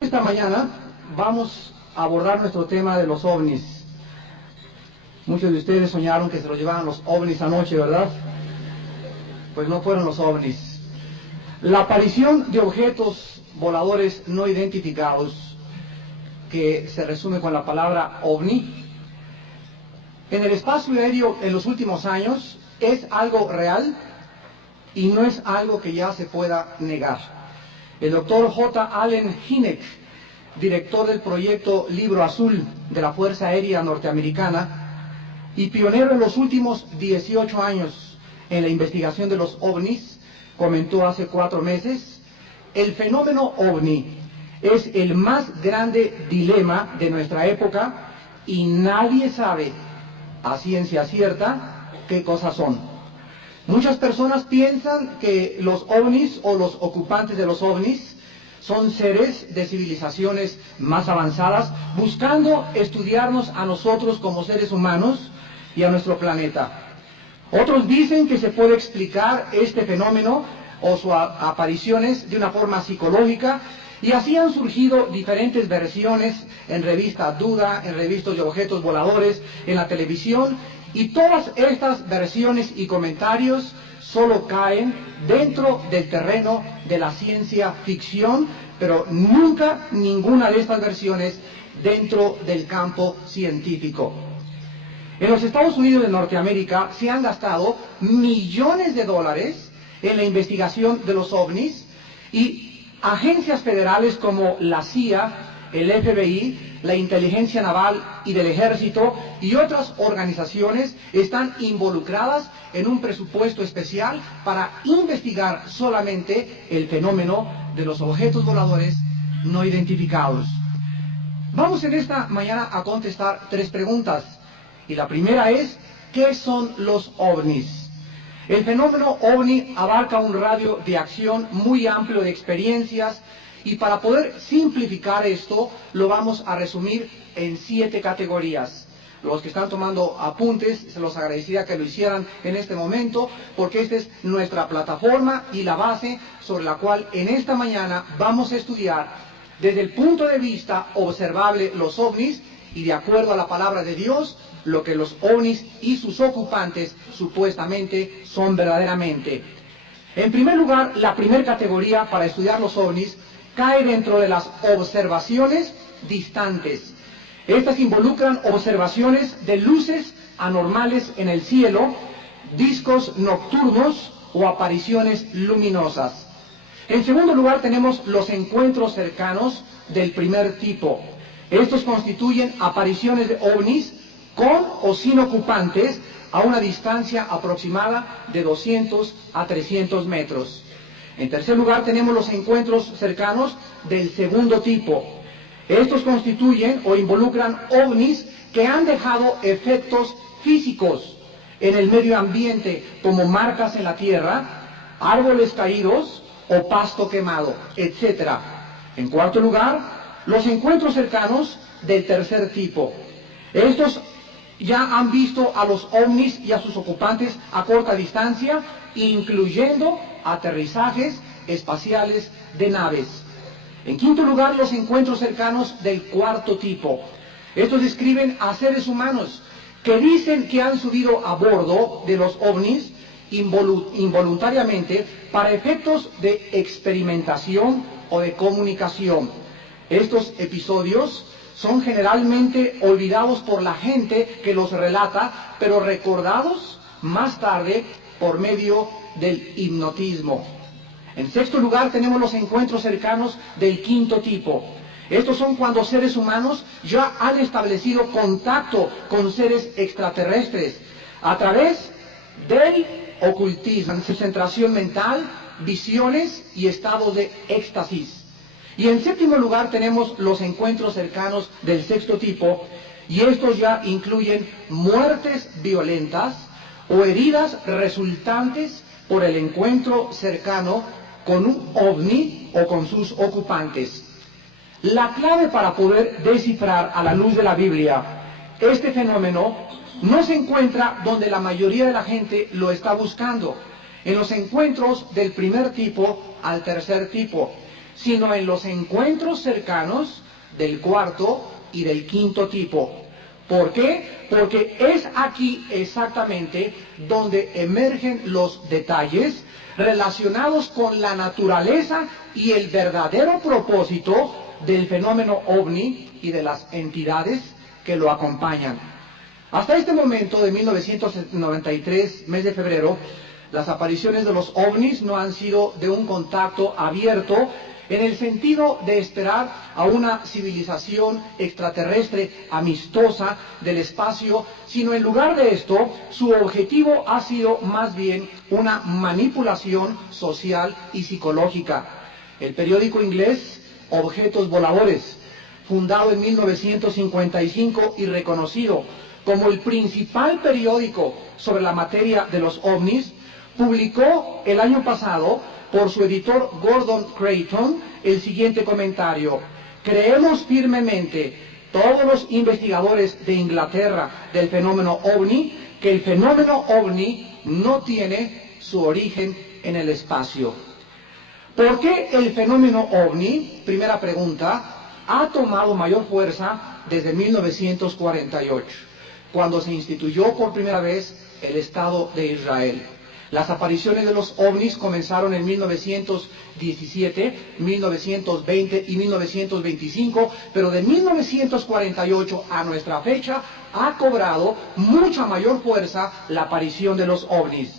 Esta mañana vamos a abordar nuestro tema de los ovnis. Muchos de ustedes soñaron que se los llevaban los ovnis anoche, ¿verdad? Pues no fueron los ovnis. La aparición de objetos voladores no identificados, que se resume con la palabra ovni, en el espacio aéreo en los últimos años es algo real y no es algo que ya se pueda negar. El doctor J. Allen Hynek, director del proyecto Libro Azul de la Fuerza Aérea Norteamericana y pionero en los últimos 18 años en la investigación de los ovnis, comentó hace 4 meses: el fenómeno ovni es el más grande dilema de nuestra época y nadie sabe a ciencia cierta qué cosas son. Muchas personas piensan que los ovnis o los ocupantes de los ovnis son seres de civilizaciones más avanzadas buscando estudiarnos a nosotros como seres humanos y a nuestro planeta. Otros dicen que se puede explicar este fenómeno o sus apariciones de una forma psicológica, y así han surgido diferentes versiones en revista Duda, en revistas de objetos voladores, en la televisión, y todas estas versiones y comentarios solo caen dentro del terreno de la ciencia ficción, pero nunca ninguna de estas versiones dentro del campo científico. En los Estados Unidos de Norteamérica se han gastado millones de dólares en la investigación de los ovnis, y agencias federales como la CIA, el FBI, la inteligencia naval y del ejército y otras organizaciones están involucradas en un presupuesto especial para investigar solamente el fenómeno de los objetos voladores no identificados. Vamos en esta mañana a contestar 3 preguntas, y la primera es: ¿qué son los ovnis? El fenómeno ovni abarca un radio de acción muy amplio de experiencias, y para poder simplificar esto lo vamos a resumir en 7 categorías. Los que están tomando apuntes, se los agradecería que lo hicieran en este momento, porque esta es nuestra plataforma y la base sobre la cual en esta mañana vamos a estudiar desde el punto de vista observable los ovnis, y de acuerdo a la palabra de Dios, lo que los ovnis y sus ocupantes supuestamente son verdaderamente. En primer lugar, la primera categoría para estudiar los ovnis cae dentro de las observaciones distantes. Estas involucran observaciones de luces anormales en el cielo, discos nocturnos o apariciones luminosas. En segundo lugar, tenemos los encuentros cercanos del primer tipo. Estos constituyen apariciones de ovnis con o sin ocupantes a una distancia aproximada de 200 a 300 metros. En tercer lugar, tenemos los encuentros cercanos del segundo tipo. Estos constituyen o involucran ovnis que han dejado efectos físicos en el medio ambiente, como marcas en la tierra, árboles caídos o pasto quemado, etc. En cuarto lugar, los encuentros cercanos del tercer tipo. Estos ya han visto a los ovnis y a sus ocupantes a corta distancia, incluyendo aterrizajes espaciales de naves. En quinto lugar, los encuentros cercanos del cuarto tipo. Estos describen a seres humanos que dicen que han subido a bordo de los ovnis involuntariamente para efectos de experimentación o de comunicación. Estos episodios son generalmente olvidados por la gente que los relata, pero recordados más tarde por medio del hipnotismo. En sexto lugar, tenemos los encuentros cercanos del quinto tipo. Estos son cuando seres humanos ya han establecido contacto con seres extraterrestres a través del ocultismo, concentración mental, visiones y estados de éxtasis. Y en séptimo lugar tenemos los encuentros cercanos del sexto tipo, y estos ya incluyen muertes violentas o heridas resultantes por el encuentro cercano con un ovni o con sus ocupantes. La clave para poder descifrar a la luz de la Biblia este fenómeno no se encuentra donde la mayoría de la gente lo está buscando, en los encuentros del primer tipo al tercer tipo, sino en los encuentros cercanos del cuarto y del quinto tipo. ¿Por qué? Porque es aquí exactamente donde emergen los detalles relacionados con la naturaleza y el verdadero propósito del fenómeno ovni y de las entidades que lo acompañan. Hasta este momento de 1993, mes de febrero, las apariciones de los ovnis no han sido de un contacto abierto en el sentido de esperar a una civilización extraterrestre amistosa del espacio, sino en lugar de esto, su objetivo ha sido más bien una manipulación social y psicológica. El periódico inglés Objetos Voladores, fundado en 1955 y reconocido como el principal periódico sobre la materia de los ovnis, publicó el año pasado por su editor Gordon Creighton el siguiente comentario: creemos firmemente, todos los investigadores de Inglaterra del fenómeno ovni, que el fenómeno ovni no tiene su origen en el espacio. ¿Por qué el fenómeno ovni, primera pregunta, ha tomado mayor fuerza desde 1948, cuando se instituyó por primera vez el Estado de Israel? Las apariciones de los ovnis comenzaron en 1917, 1920 y 1925, pero de 1948 a nuestra fecha ha cobrado mucha mayor fuerza la aparición de los ovnis.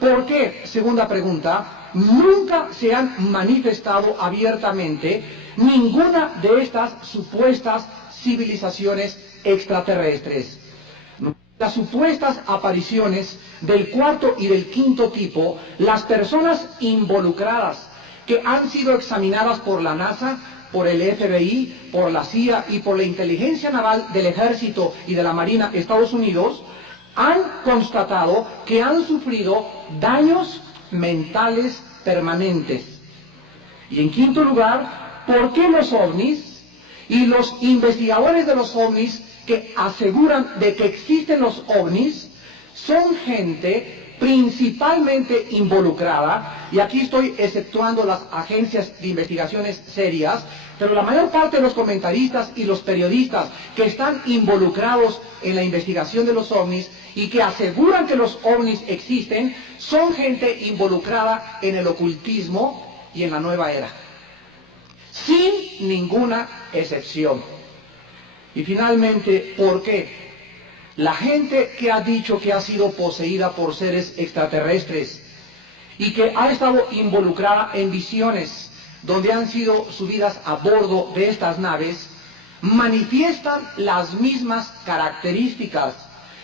¿Por qué? Segunda pregunta, nunca se han manifestado abiertamente ninguna de estas supuestas civilizaciones extraterrestres. Las supuestas apariciones del cuarto y del quinto tipo, las personas involucradas que han sido examinadas por la NASA, por el FBI, por la CIA y por la inteligencia naval del Ejército y de la Marina de Estados Unidos, han constatado que han sufrido daños mentales permanentes. Y en quinto lugar, ¿por qué los ovnis y los investigadores de los ovnis que aseguran de que existen los ovnis son gente principalmente involucrada, y aquí estoy exceptuando las agencias de investigaciones serias, pero la mayor parte de los comentaristas y los periodistas que están involucrados en la investigación de los ovnis y que aseguran que los ovnis existen, son gente involucrada en el ocultismo y en la nueva era, sin ninguna excepción. Y finalmente, ¿por qué? La gente que ha dicho que ha sido poseída por seres extraterrestres y que ha estado involucrada en visiones donde han sido subidas a bordo de estas naves, manifiestan las mismas características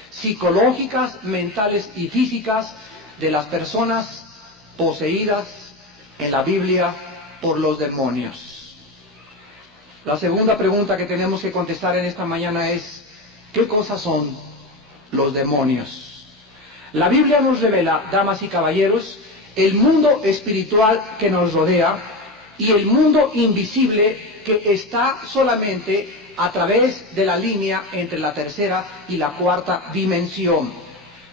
psicológicas, mentales y físicas de las personas poseídas en la Biblia por los demonios. La segunda pregunta que tenemos que contestar en esta mañana es: ¿qué cosas son los demonios? La Biblia nos revela, damas y caballeros, el mundo espiritual que nos rodea y el mundo invisible que está solamente a través de la línea entre la tercera y la cuarta dimensión.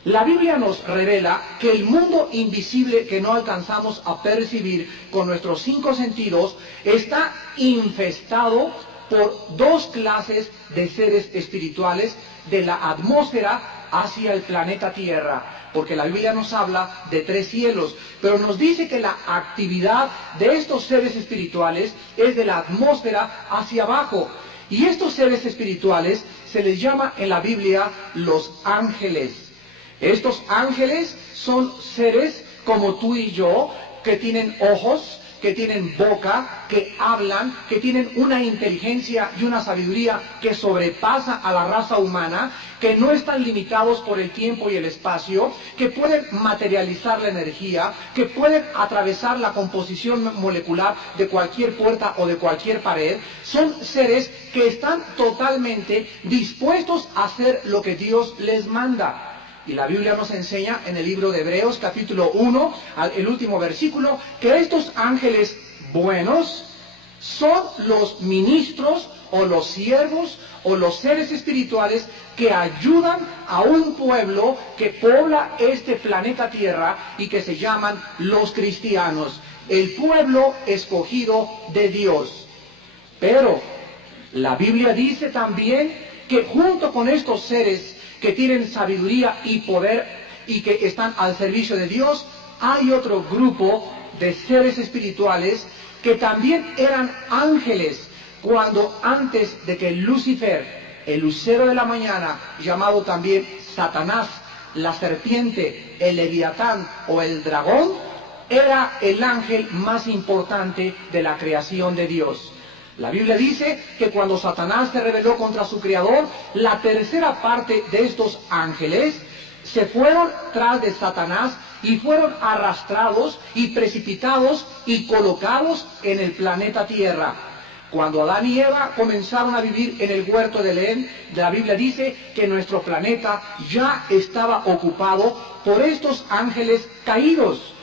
La Biblia nos revela que el mundo invisible que no alcanzamos a percibir con nuestros 5 sentidos está infestado por 2 clases de seres espirituales de la atmósfera hacia el planeta Tierra, porque la Biblia nos habla de 3 cielos, pero nos dice que la actividad de estos seres espirituales es de la atmósfera hacia abajo, y estos seres espirituales se les llama en la Biblia los ángeles. Estos ángeles son seres como tú y yo, que tienen ojos, que tienen boca, que hablan, que tienen una inteligencia y una sabiduría que sobrepasa a la raza humana, que no están limitados por el tiempo y el espacio, que pueden materializar la energía, que pueden atravesar la composición molecular de cualquier puerta o de cualquier pared. Son seres que están totalmente dispuestos a hacer lo que Dios les manda. Y la Biblia nos enseña en el libro de Hebreos, capítulo 1, el último versículo, que estos ángeles buenos son los ministros o los siervos o los seres espirituales que ayudan a un pueblo que pobla este planeta Tierra y que se llaman los cristianos, el pueblo escogido de Dios. Pero la Biblia dice también que junto con estos seres que tienen sabiduría y poder y que están al servicio de Dios, hay otro grupo de seres espirituales que también eran ángeles cuando antes de que Lucifer, el lucero de la mañana, llamado también Satanás, la serpiente, el leviatán o el dragón, era el ángel más importante de la creación de Dios. La Biblia dice que cuando Satanás se rebeló contra su creador, la tercera parte de estos ángeles se fueron tras de Satanás y fueron arrastrados y precipitados y colocados en el planeta Tierra. Cuando Adán y Eva comenzaron a vivir en el huerto de Edén, la Biblia dice que nuestro planeta ya estaba ocupado por estos ángeles caídos.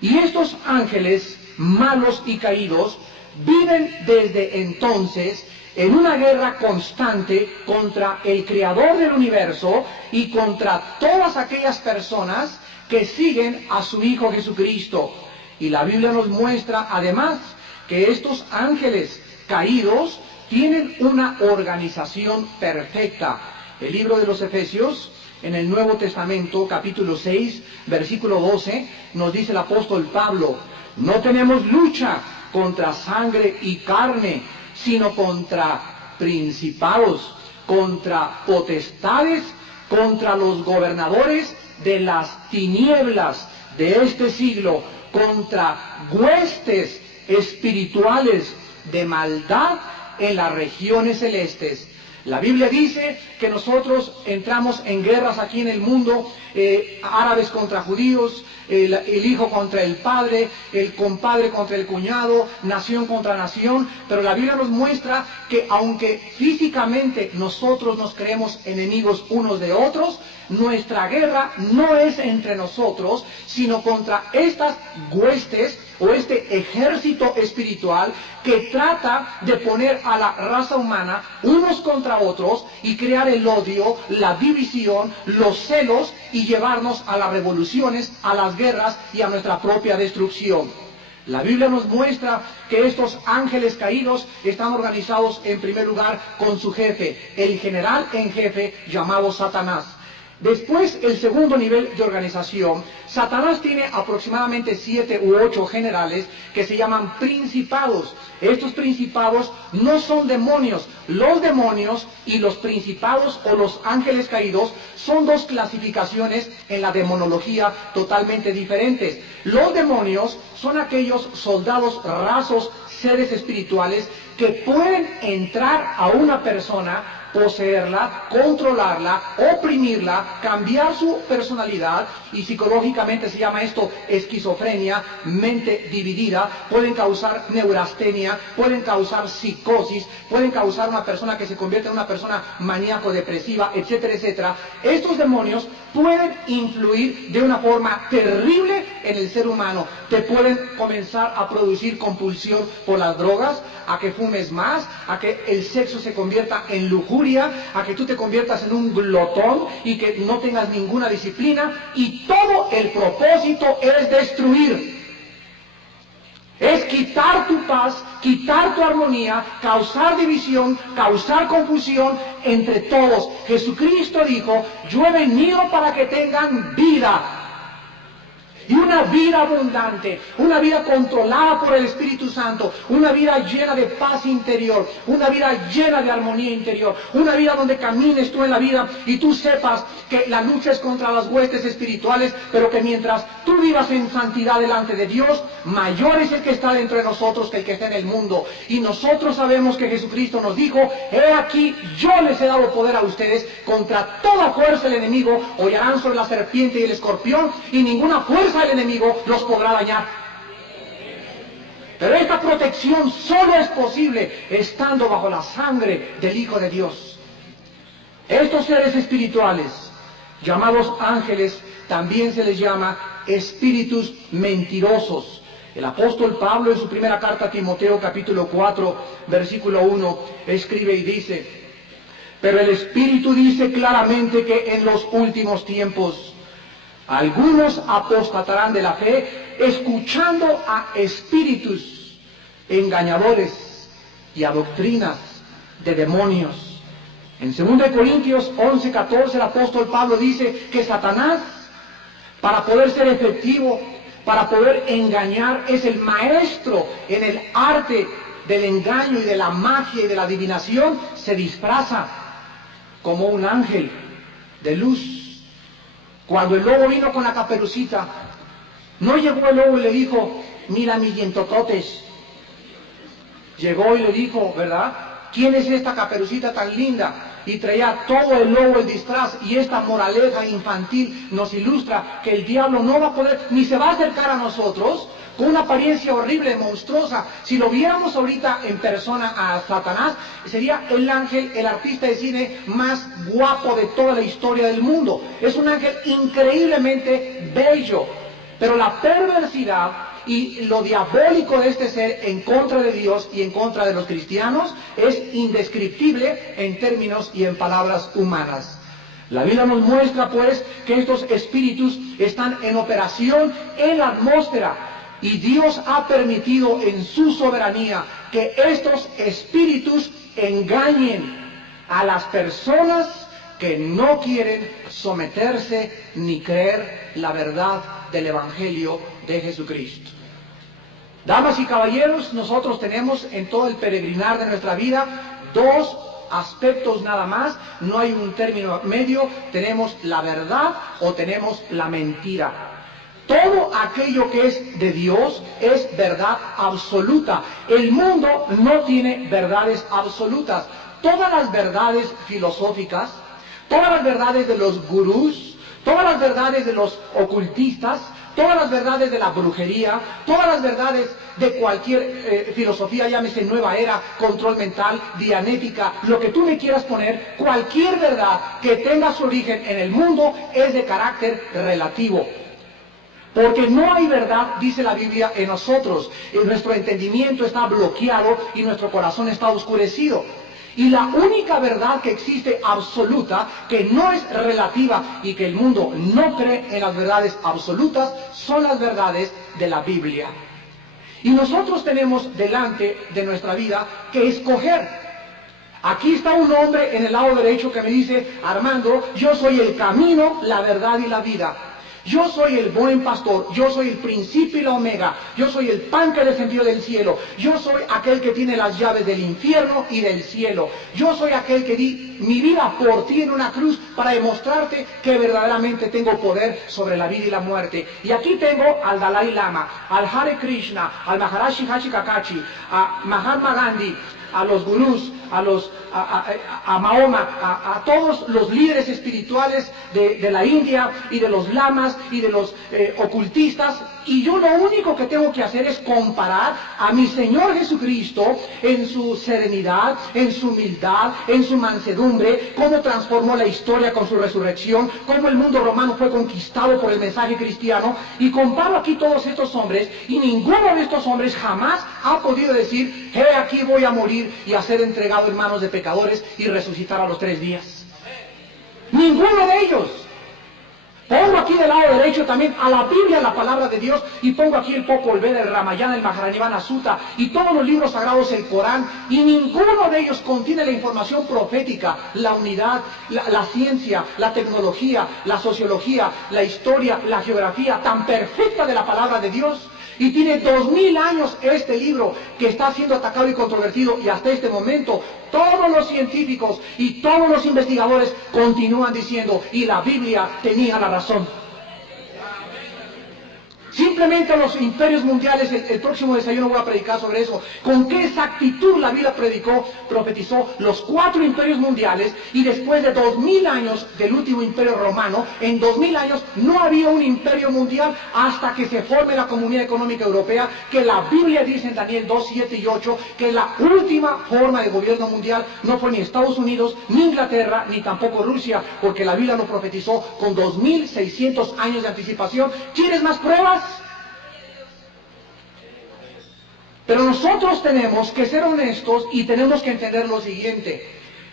Y estos ángeles malos y caídos viven desde entonces en una guerra constante contra el creador del universo y contra todas aquellas personas que siguen a su Hijo Jesucristo. Y la Biblia nos muestra además que estos ángeles caídos tienen una organización perfecta. El libro de los Efesios, en el Nuevo Testamento, capítulo 6, versículo 12, nos dice el apóstol Pablo: no tenemos lucha contra sangre y carne, sino contra principados, contra potestades, contra los gobernadores de las tinieblas de este siglo, contra huestes espirituales de maldad en las regiones celestes. La Biblia dice que nosotros entramos en guerras aquí en el mundo, árabes contra judíos, el hijo contra el padre, el compadre contra el cuñado, nación contra nación, pero la Biblia nos muestra que aunque físicamente nosotros nos creemos enemigos unos de otros, nuestra guerra no es entre nosotros, sino contra estas huestes o este ejército espiritual que trata de poner a la raza humana unos contra otros y crear el odio, la división, los celos y llevarnos a las revoluciones, a las guerras y a nuestra propia destrucción. La Biblia nos muestra que estos ángeles caídos están organizados en primer lugar con su jefe, el general en jefe llamado Satanás. Después, el segundo nivel de organización, Satanás tiene aproximadamente 7 u 8 generales que se llaman principados. Estos principados no son demonios. Los demonios y los principados o los ángeles caídos son dos clasificaciones en la demonología totalmente diferentes. Los demonios son aquellos soldados rasos, seres espirituales que pueden entrar a una persona, poseerla, controlarla, oprimirla, cambiar su personalidad, y psicológicamente se llama esto esquizofrenia, mente dividida. Pueden causar neurastenia, pueden causar psicosis, pueden causar una persona que se convierte en una persona maníaco-depresiva, etcétera, etcétera. Estos demonios pueden influir de una forma terrible en el ser humano. Te pueden comenzar a producir compulsión por las drogas, a que fumes más, a que el sexo se convierta en lujuria, a que tú te conviertas en un glotón y que no tengas ninguna disciplina, y todo el propósito es destruir. Es quitar tu paz, quitar tu armonía, causar división, causar confusión entre todos. Jesucristo dijo: yo he venido para que tengan vida. Y una vida abundante, una vida controlada por el Espíritu Santo, una vida llena de paz interior, una vida llena de armonía interior, una vida donde camines tú en la vida y tú sepas que la lucha es contra las huestes espirituales, pero que mientras tú vivas en santidad delante de Dios, mayor es el que está dentro de nosotros que el que está en el mundo. Y nosotros sabemos que Jesucristo nos dijo: he aquí, yo les he dado poder a ustedes, contra toda fuerza del enemigo hollarán sobre la serpiente y el escorpión, y ninguna fuerza del enemigo los podrá dañar. Pero esta protección solo es posible estando bajo la sangre del Hijo de Dios. Estos seres espirituales, llamados ángeles, también se les llama espíritus mentirosos. El apóstol Pablo en su primera carta a Timoteo capítulo 4 versículo 1 escribe y dice: pero el Espíritu dice claramente que en los últimos tiempos algunos apostatarán de la fe, escuchando a espíritus engañadores y a doctrinas de demonios. En 2 Corintios 11:14 el apóstol Pablo dice que Satanás, para poder ser efectivo, para poder engañar, es el maestro en el arte del engaño y de la magia y de la adivinación. Se disfraza como un ángel de luz. Cuando el lobo vino con la caperucita, no llegó el lobo y le dijo: mira mis dientototes. Llegó y le dijo, ¿verdad?, ¿quién es esta caperucita tan linda? Y traía todo el lobo el disfraz, y esta moraleja infantil nos ilustra que el diablo no va a poder, ni se va a acercar a nosotros con una apariencia horrible, monstruosa. Si lo viéramos ahorita en persona a Satanás, sería el ángel, el artista de cine más guapo de toda la historia del mundo. Es un ángel increíblemente bello, pero la perversidad y lo diabólico de este ser en contra de Dios y en contra de los cristianos es indescriptible en términos y en palabras humanas. La Biblia nos muestra pues que estos espíritus están en operación en la atmósfera, y Dios ha permitido en su soberanía que estos espíritus engañen a las personas que no quieren someterse ni creer la verdad del Evangelio de Jesucristo. Damas y caballeros, nosotros tenemos en todo el peregrinar de nuestra vida dos aspectos nada más, no hay un término medio. Tenemos la verdad o tenemos la mentira. Todo aquello que es de Dios es verdad absoluta. El mundo no tiene verdades absolutas. Todas las verdades filosóficas, todas las verdades de los gurús, todas las verdades de los ocultistas, todas las verdades de la brujería, todas las verdades de cualquier filosofía, llámese nueva era, control mental, dianética, lo que tú me quieras poner, cualquier verdad que tenga su origen en el mundo es de carácter relativo. Porque no hay verdad, dice la Biblia, en nosotros. Nuestro entendimiento está bloqueado y nuestro corazón está oscurecido. Y la única verdad que existe absoluta, que no es relativa y que el mundo no cree en las verdades absolutas, son las verdades de la Biblia. Y nosotros tenemos delante de nuestra vida que escoger. Aquí está un hombre en el lado derecho que me dice: Armando, yo soy el camino, la verdad y la vida. Yo soy el buen pastor, yo soy el principio y la omega, yo soy el pan que descendió del cielo, yo soy aquel que tiene las llaves del infierno y del cielo, yo soy aquel que di mi vida por ti en una cruz para demostrarte que verdaderamente tengo poder sobre la vida y la muerte. Y aquí tengo al Dalai Lama, al Hare Krishna, al Maharaji Hashi Kakashi, a Mahatma Gandhi, a los gurús, a Mahoma, a todos los líderes espirituales de la India y de los lamas y de los ocultistas, y yo lo único que tengo que hacer es comparar a mi Señor Jesucristo en su serenidad, en su humildad, en su mansedumbre, cómo transformó la historia con su resurrección, cómo el mundo romano fue conquistado por el mensaje cristiano, y comparo aquí todos estos hombres, y ninguno de estos hombres jamás ha podido decir: he aquí voy a morir y a ser entregado en manos de pecadores y resucitar a los 3 días. Ninguno de ellos. Pongo aquí del lado derecho también a la Biblia, la palabra de Dios, y pongo aquí el Popol Vuh, el Ramayana, el Maharanivana Sutta y todos los libros sagrados, el Corán, y ninguno de ellos contiene la información profética, la unidad, la ciencia, la tecnología, la sociología, la historia, la geografía tan perfecta de la palabra de Dios. Y tiene 2000 años este libro que está siendo atacado y controvertido, y hasta este momento todos los científicos y todos los investigadores continúan diciendo: y la Biblia tenía la razón. Simplemente los imperios mundiales, el próximo desayuno voy a predicar sobre eso, con qué exactitud la Biblia profetizó los 4 imperios mundiales, y después de 2000 años del último imperio romano, en 2000 años no había un imperio mundial hasta que se forme la Comunidad Económica Europea, que la Biblia dice en Daniel 2, 7 y 8, que la última forma de gobierno mundial no fue ni Estados Unidos, ni Inglaterra, ni tampoco Rusia, porque la Biblia lo profetizó con 2600 años de anticipación. ¿Quieres más pruebas? Pero nosotros tenemos que ser honestos y tenemos que entender lo siguiente.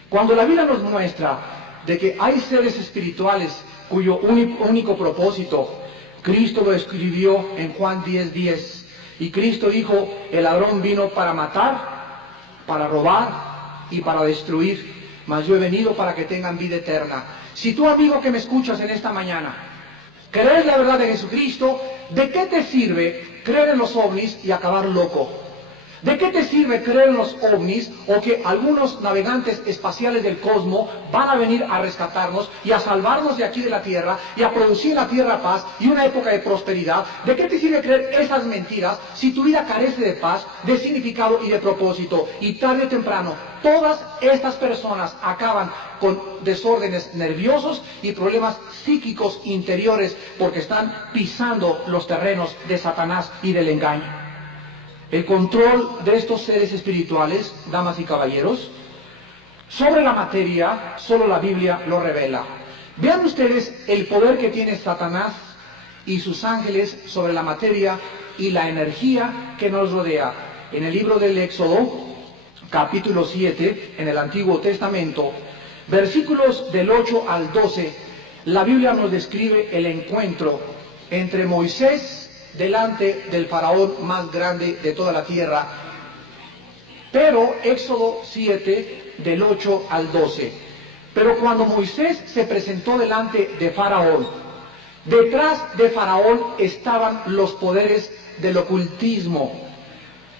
Cuando la Biblia nos muestra de que hay seres espirituales cuyo único propósito, Cristo lo escribió en Juan 10:10, y Cristo dijo, el ladrón vino para matar, para robar y para destruir, mas yo he venido para que tengan vida eterna. Si tú, amigo que me escuchas en esta mañana, crees la verdad de Jesucristo, ¿de qué te sirve creer en los ovnis y acabar loco? ¿De qué te sirve creer en los ovnis o que algunos navegantes espaciales del cosmos van a venir a rescatarnos y a salvarnos de aquí de la Tierra y a producir en la Tierra paz y una época de prosperidad? ¿De qué te sirve creer esas mentiras si tu vida carece de paz, de significado y de propósito? Y tarde o temprano, todas estas personas acaban con desórdenes nerviosos y problemas psíquicos interiores porque están pisando los terrenos de Satanás y del engaño. El control de estos seres espirituales, damas y caballeros, sobre la materia, solo la Biblia lo revela. Vean ustedes el poder que tiene Satanás y sus ángeles sobre la materia y la energía que nos rodea. En el libro del Éxodo, capítulo 7, en el Antiguo Testamento, versículos del 8 al 12, la Biblia nos describe el encuentro entre Moisés delante del faraón más grande de toda la tierra. Pero Éxodo 7, del 8 al 12. Pero cuando Moisés se presentó delante de Faraón, detrás de Faraón estaban los poderes del ocultismo.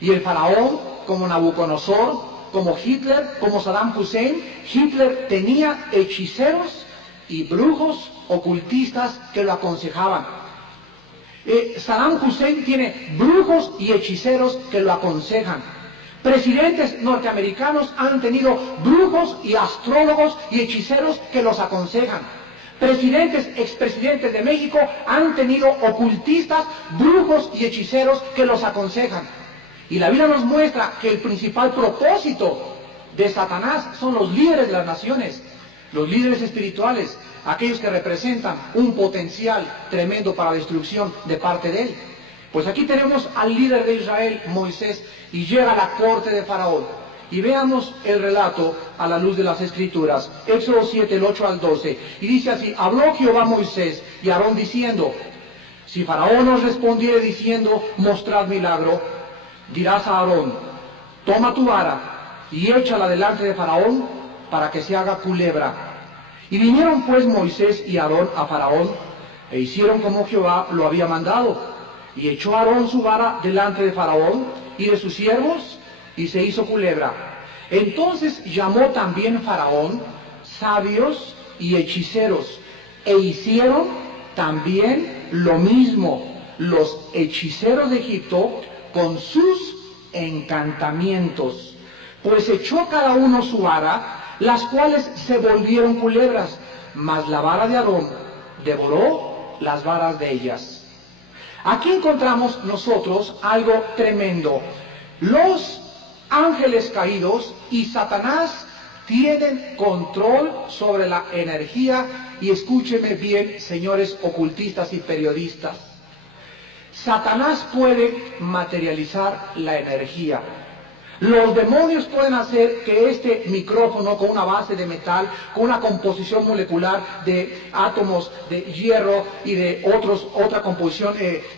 Y el Faraón, como Nabucodonosor, como Hitler, como Saddam Hussein, Hitler tenía hechiceros y brujos ocultistas que lo aconsejaban. Saddam Hussein tiene brujos y hechiceros que lo aconsejan. Presidentes norteamericanos han tenido brujos y astrólogos y hechiceros que los aconsejan. Presidentes, expresidentes de México han tenido ocultistas, brujos y hechiceros que los aconsejan. Y la Biblia nos muestra que el principal propósito de Satanás son los líderes de las naciones, los líderes espirituales, aquellos que representan un potencial tremendo para destrucción de parte de él. Pues aquí tenemos al líder de Israel, Moisés, y llega a la corte de Faraón. Y veamos el relato a la luz de las Escrituras. Éxodo 7, el 8 al 12. Y dice así, habló Jehová a Moisés y a Aarón diciendo, si Faraón os respondiere diciendo, mostrad milagro, dirás a Aarón, toma tu vara y échala delante de Faraón para que se haga culebra. Y vinieron pues Moisés y Aarón a Faraón, e hicieron como Jehová lo había mandado. Y echó Aarón su vara delante de Faraón y de sus siervos, y se hizo culebra. Entonces llamó también Faraón sabios y hechiceros, e hicieron también lo mismo los hechiceros de Egipto con sus encantamientos. Pues echó cada uno su vara, las cuales se volvieron culebras, mas la vara de Aarón devoró las varas de ellas. Aquí encontramos nosotros algo tremendo. Los ángeles caídos y Satanás tienen control sobre la energía, y escúcheme bien, señores ocultistas y periodistas. Satanás puede materializar la energía. Los demonios pueden hacer que este micrófono con una base de metal, con una composición molecular de átomos de hierro y de otra composición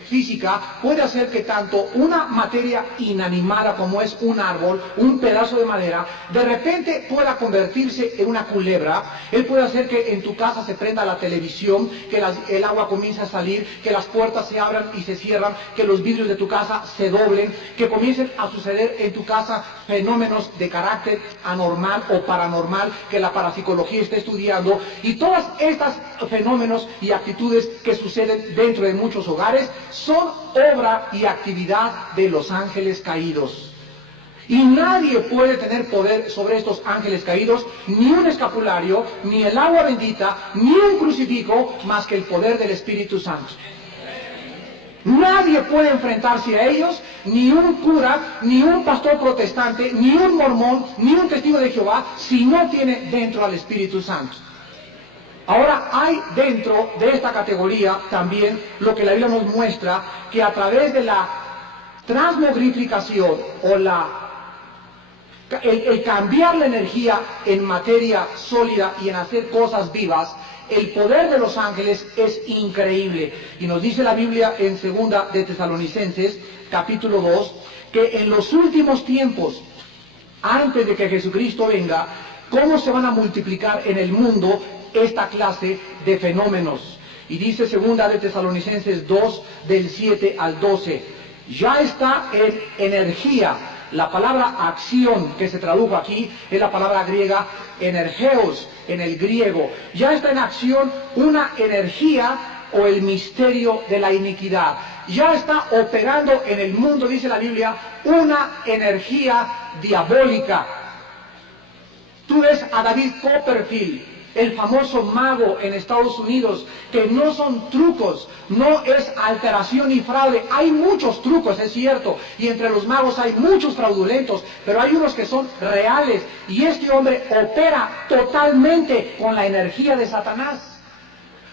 física, puede hacer que tanto una materia inanimada como es un árbol, un pedazo de madera, de repente pueda convertirse en una culebra. Él puede hacer que en tu casa se prenda la televisión, que el agua comience a salir, que las puertas se abran y se cierran, que los vidrios de tu casa se doblen, que comiencen a suceder en tu casa fenómenos de carácter anormal o paranormal que la parapsicología está estudiando, y todas estas fenómenos y actitudes que suceden dentro de muchos hogares son obra y actividad de los ángeles caídos. Y nadie puede tener poder sobre estos ángeles caídos, ni un escapulario, ni el agua bendita, ni un crucifijo, más que el poder del Espíritu Santo. Nadie puede enfrentarse a ellos, ni un cura, ni un pastor protestante, ni un mormón, ni un testigo de Jehová, si no tiene dentro al Espíritu Santo. Ahora hay dentro de esta categoría también lo que la Biblia nos muestra, que a través de la transmogrificación o el cambiar la energía en materia sólida y en hacer cosas vivas, el poder de los ángeles es increíble. Y nos dice la Biblia en 2 de Tesalonicenses, capítulo 2, que en los últimos tiempos, antes de que Jesucristo venga, cómo se van a multiplicar en el mundo esta clase de fenómenos. Y dice 2 de Tesalonicenses 2, del 7 al 12, ya está en energía. La palabra acción que se tradujo aquí es la palabra griega energeos en el griego. Ya está en acción una energía o el misterio de la iniquidad. Ya está operando en el mundo, dice la Biblia, una energía diabólica. Tú ves a David Copperfield, el famoso mago en Estados Unidos, que no son trucos, no es alteración y fraude. Hay muchos trucos, es cierto, y entre los magos hay muchos fraudulentos, pero hay unos que son reales, y este hombre opera totalmente con la energía de Satanás.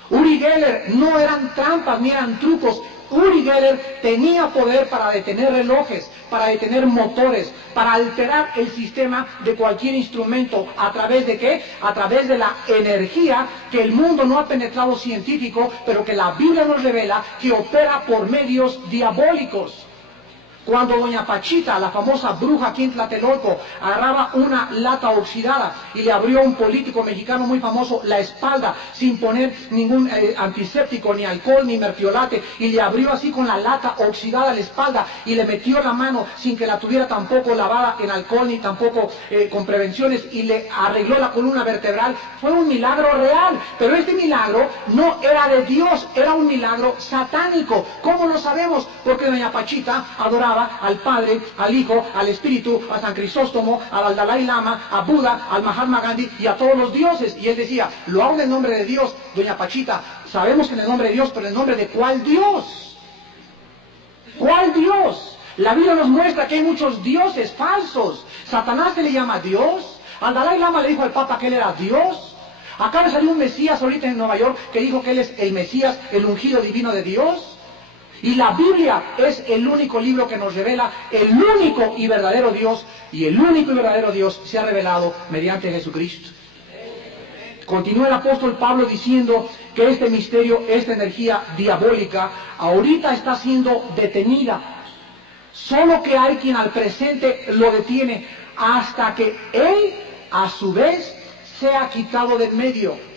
Uri Geller no eran trampas ni eran trucos. Uri Geller tenía poder para detener relojes, para detener motores, para alterar el sistema de cualquier instrumento. ¿A través de qué? A través de la energía que el mundo no ha penetrado científico, pero que la Biblia nos revela que opera por medios diabólicos. Cuando doña Pachita, la famosa bruja aquí en Tlatelolco, agarraba una lata oxidada y le abrió a un político mexicano muy famoso la espalda sin poner ningún antiséptico, ni alcohol, ni mertiolate, y le abrió así con la lata oxidada la espalda y le metió la mano sin que la tuviera tampoco lavada en alcohol ni tampoco con prevenciones, y le arregló la columna vertebral, fue un milagro real. Pero este milagro no era de Dios, era un milagro satánico. ¿Cómo lo sabemos? Porque doña Pachita adoraba al Padre, al Hijo, al Espíritu, a San Crisóstomo, al Dalai Lama, a Buda, al Mahatma Gandhi y a todos los dioses. Y él decía, lo hago en el nombre de Dios. Doña Pachita, sabemos que en el nombre de Dios, pero en el nombre de ¿cuál Dios? ¿Cuál Dios? La Biblia nos muestra que hay muchos dioses falsos. Satanás se le llama Dios. Al Dalai Lama le dijo al Papa que él era Dios. Acaba de salir un Mesías ahorita en Nueva York que dijo que él es el Mesías, el ungido divino de Dios. Y la Biblia es el único libro que nos revela el único y verdadero Dios, y el único y verdadero Dios se ha revelado mediante Jesucristo. Continúa el apóstol Pablo diciendo que este misterio, esta energía diabólica, ahorita está siendo detenida. Solo que hay quien al presente lo detiene hasta que él, a su vez, sea quitado del medio.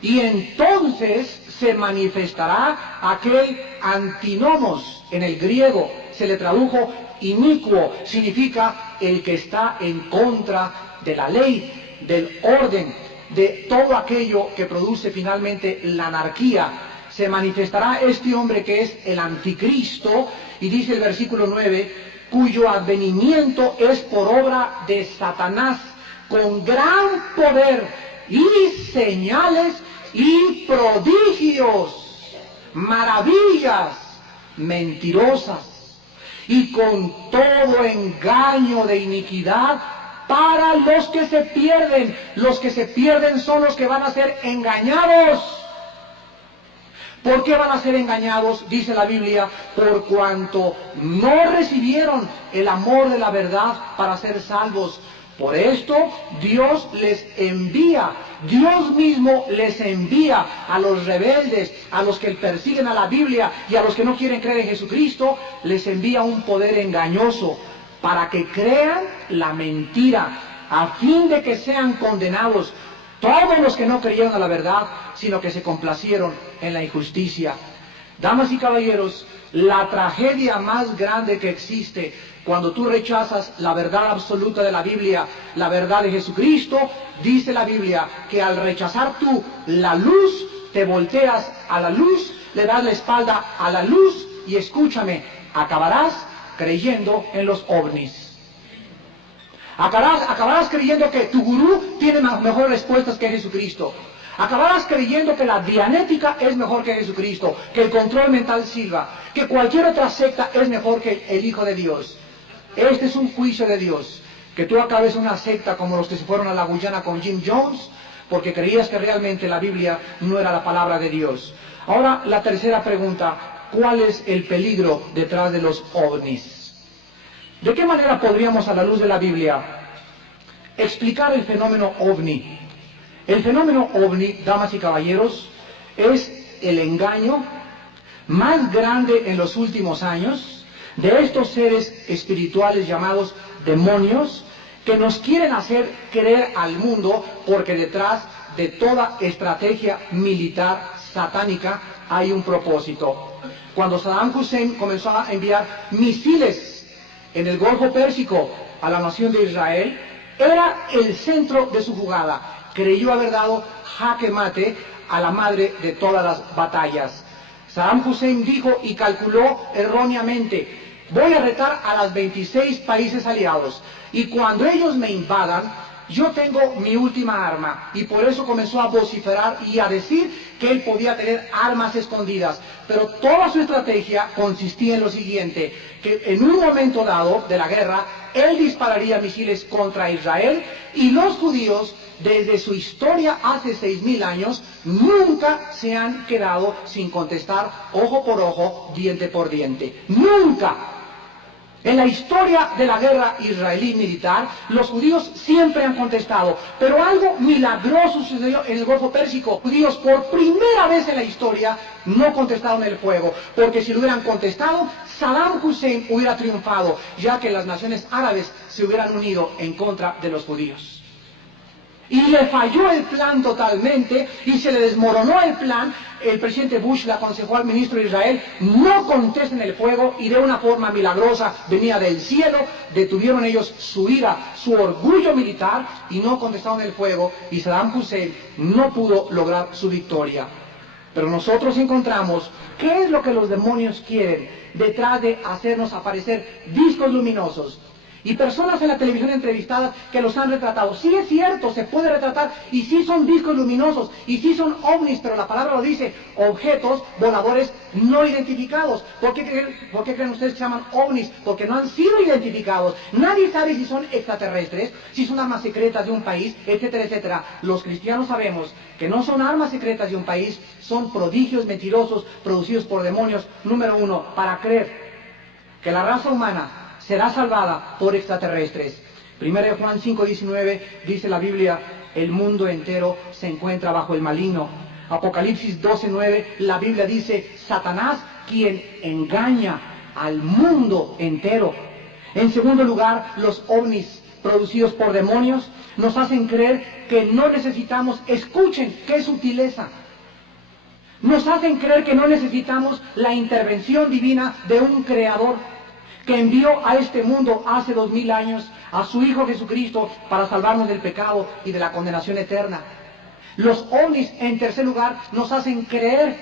Y entonces se manifestará aquel antinomos. En el griego se le tradujo inicuo, significa el que está en contra de la ley, del orden, de todo aquello que produce finalmente la anarquía. Se manifestará este hombre que es el anticristo, y dice el versículo 9, cuyo advenimiento es por obra de Satanás, con gran poder y señales y prodigios, maravillas mentirosas, y con todo engaño de iniquidad para los que se pierden. Los que se pierden son los que van a ser engañados. ¿Por qué van a ser engañados? Dice la Biblia, por cuanto no recibieron el amor de la verdad para ser salvos. Por esto Dios les envía, Dios mismo les envía a los rebeldes, a los que persiguen a la Biblia y a los que no quieren creer en Jesucristo, les envía un poder engañoso para que crean la mentira, a fin de que sean condenados todos los que no creyeron a la verdad, sino que se complacieron en la injusticia. Damas y caballeros, la tragedia más grande que existe cuando tú rechazas la verdad absoluta de la Biblia, la verdad de Jesucristo, dice la Biblia que al rechazar tú la luz, te volteas a la luz, le das la espalda a la luz y escúchame, acabarás creyendo en los ovnis. Acabarás creyendo que tu gurú tiene mejores respuestas que Jesucristo. Acabarás creyendo que la dianética es mejor que Jesucristo, que el control mental sirva, que cualquier otra secta es mejor que el Hijo de Dios. Este es un juicio de Dios, que tú acabes una secta como los que se fueron a la Guyana con Jim Jones, porque creías que realmente la Biblia no era la palabra de Dios. Ahora, la tercera pregunta, ¿cuál es el peligro detrás de los ovnis? ¿De qué manera podríamos, a la luz de la Biblia, explicar el fenómeno ovni? El fenómeno ovni, damas y caballeros, es el engaño más grande en los últimos años de estos seres espirituales llamados demonios, que nos quieren hacer creer al mundo, porque detrás de toda estrategia militar satánica hay un propósito. Cuando Saddam Hussein comenzó a enviar misiles en el Golfo Pérsico a la nación de Israel, era el centro de su jugada. Creyó haber dado jaque mate a la madre de todas las batallas. Saddam Hussein dijo y calculó erróneamente: voy a retar a los 26 países aliados, y cuando ellos me invadan, yo tengo mi última arma. Y por eso comenzó a vociferar y a decir que él podía tener armas escondidas. Pero toda su estrategia consistía en lo siguiente: que en un momento dado de la guerra, él dispararía misiles contra Israel, y los judíos, desde su historia hace 6.000 años, nunca se han quedado sin contestar ojo por ojo, diente por diente. ¡Nunca! En la historia de la guerra israelí militar, los judíos siempre han contestado. Pero algo milagroso sucedió en el Golfo Pérsico. Los judíos, por primera vez en la historia, no contestaron el fuego, porque si lo hubieran contestado, Saddam Hussein hubiera triunfado, ya que las naciones árabes se hubieran unido en contra de los judíos. Y le falló el plan totalmente, y se le desmoronó el plan. El presidente Bush le aconsejó al ministro de Israel: no contesten el fuego, y de una forma milagrosa, venía del cielo, detuvieron ellos su ira, su orgullo militar, y no contestaron el fuego, y Saddam Hussein no pudo lograr su victoria. Pero nosotros encontramos qué es lo que los demonios quieren detrás de hacernos aparecer discos luminosos. Y personas en la televisión entrevistadas que los han retratado. Sí es cierto, se puede retratar, y sí son discos luminosos, y sí son ovnis, pero la palabra lo dice: objetos voladores no identificados. ¿Por qué creen ustedes que se llaman ovnis? Porque no han sido identificados. Nadie sabe si son extraterrestres, si son armas secretas de un país, etcétera, etcétera. Los cristianos sabemos que no son armas secretas de un país, son prodigios mentirosos producidos por demonios. Número uno, para creer que la raza humana será salvada por extraterrestres. 1 Juan 5:19 dice la Biblia: el mundo entero se encuentra bajo el maligno. Apocalipsis 12:9, la Biblia dice: Satanás, quien engaña al mundo entero. En segundo lugar, los ovnis producidos por demonios nos hacen creer que no necesitamos, escuchen qué sutileza, nos hacen creer que no necesitamos la intervención divina de un creador que envió a este mundo hace 2000 años a su Hijo Jesucristo para salvarnos del pecado y de la condenación eterna. Los ovnis, en tercer lugar, nos hacen creer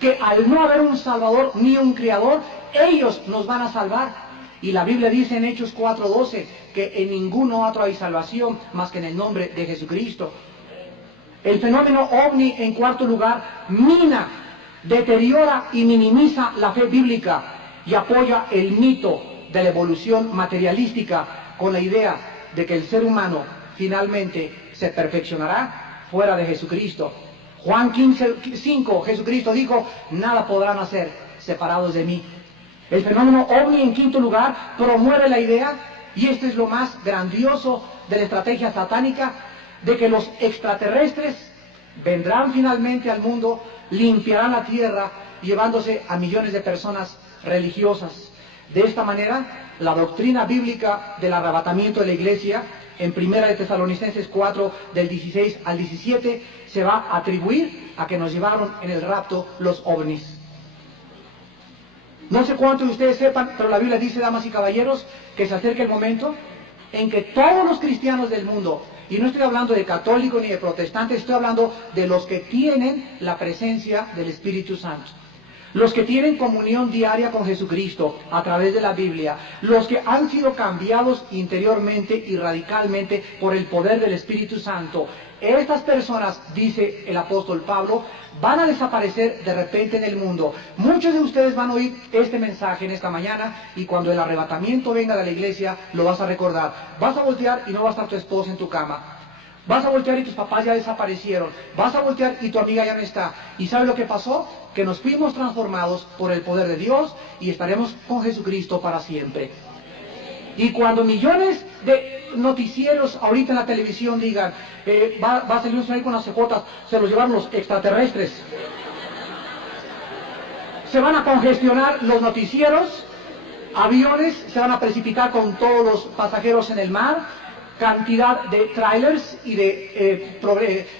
que al no haber un Salvador ni un Creador, ellos nos van a salvar. Y la Biblia dice en Hechos 4:12 que en ningún otro hay salvación más que en el nombre de Jesucristo. El fenómeno ovni, en cuarto lugar, mina, deteriora y minimiza la fe bíblica, y apoya el mito de la evolución materialística con la idea de que el ser humano finalmente se perfeccionará fuera de Jesucristo. Juan 15:5, Jesucristo dijo: nada podrán hacer separados de mí. El fenómeno ovni, en quinto lugar, promueve la idea, y esto es lo más grandioso de la estrategia satánica, de que los extraterrestres vendrán finalmente al mundo, limpiarán la tierra, llevándose a millones de personas religiosas. De esta manera, la doctrina bíblica del arrebatamiento de la iglesia, en 1 de Tesalonicenses 4, del 16 al 17, se va a atribuir a que nos llevaron en el rapto los ovnis. No sé cuántos de ustedes sepan, pero la Biblia dice, damas y caballeros, que se acerca el momento en que todos los cristianos del mundo, y no estoy hablando de católicos ni de protestantes, estoy hablando de los que tienen la presencia del Espíritu Santo, los que tienen comunión diaria con Jesucristo a través de la Biblia, los que han sido cambiados interiormente y radicalmente por el poder del Espíritu Santo. Estas personas, dice el apóstol Pablo, van a desaparecer de repente en el mundo. Muchos de ustedes van a oír este mensaje en esta mañana, y cuando el arrebatamiento venga de la iglesia lo vas a recordar. Vas a voltear y no va a estar tu esposa en tu cama. Vas a voltear y tus papás ya desaparecieron. Vas a voltear y tu amiga ya no está. ¿Y sabes lo que pasó? Que nos fuimos transformados por el poder de Dios y estaremos con Jesucristo para siempre. Y cuando millones de noticieros ahorita en la televisión digan, va a salir un señor con las cejotas, se los llevaron los extraterrestres. Se van a congestionar los noticieros, aviones se van a precipitar con todos los pasajeros en el mar, cantidad de trailers y de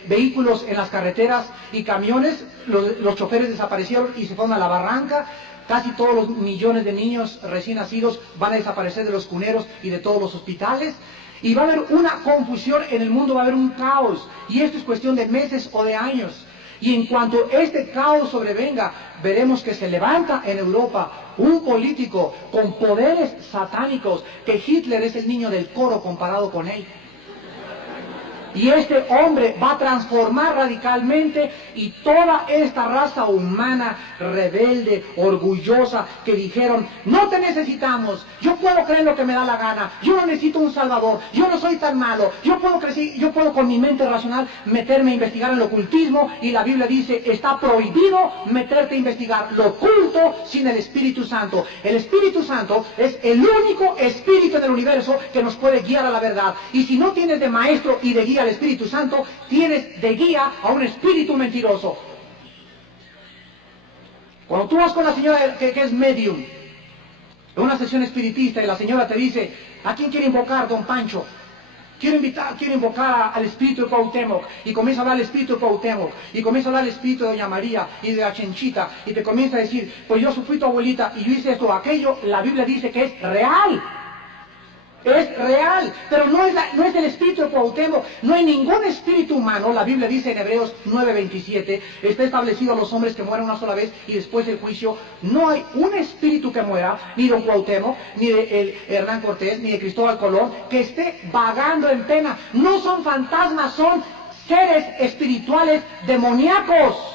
vehículos en las carreteras y camiones, los choferes desaparecieron y se fueron a la barranca. Casi todos los millones de niños recién nacidos van a desaparecer de los cuneros y de todos los hospitales. Y va a haber una confusión en el mundo, va a haber un caos. Y esto es cuestión de meses o de años. Y en cuanto este caos sobrevenga, veremos que se levanta en Europa un político con poderes satánicos, que Hitler es el niño del coro comparado con él. Y este hombre va a transformar radicalmente, y toda esta raza humana rebelde, orgullosa, que dijeron, no te necesitamos, yo puedo creer lo que me da la gana, yo no necesito un salvador, yo no soy tan malo, yo puedo con mi mente racional meterme a investigar el ocultismo, y la Biblia dice, está prohibido meterte a investigar lo oculto sin el Espíritu Santo. El Espíritu Santo es el único espíritu del universo que nos puede guiar a la verdad, y si no tienes de maestro y de guía al Espíritu Santo, tienes de guía a un espíritu mentiroso. Cuando tú vas con la señora que es medium, en una sesión espiritista, y la señora te dice, ¿a quién quiere invocar, don Pancho? Quiero invocar al espíritu de Cuauhtémoc, y comienza a hablar el espíritu de Cuauhtémoc, y comienza a hablar el espíritu de doña María y de la Chenchita, y te comienza a decir, pues yo fui tu abuelita y yo hice esto o aquello. La Biblia dice que es real. Es real, pero no es el espíritu de Cuauhtémoc. No hay ningún espíritu humano. La Biblia dice en Hebreos 9:27, está establecido a los hombres que mueren una sola vez y después del juicio. No hay un espíritu que muera, ni de Cuauhtémoc, ni de Hernán Cortés, ni de Cristóbal Colón, que esté vagando en pena. No son fantasmas, son seres espirituales demoníacos.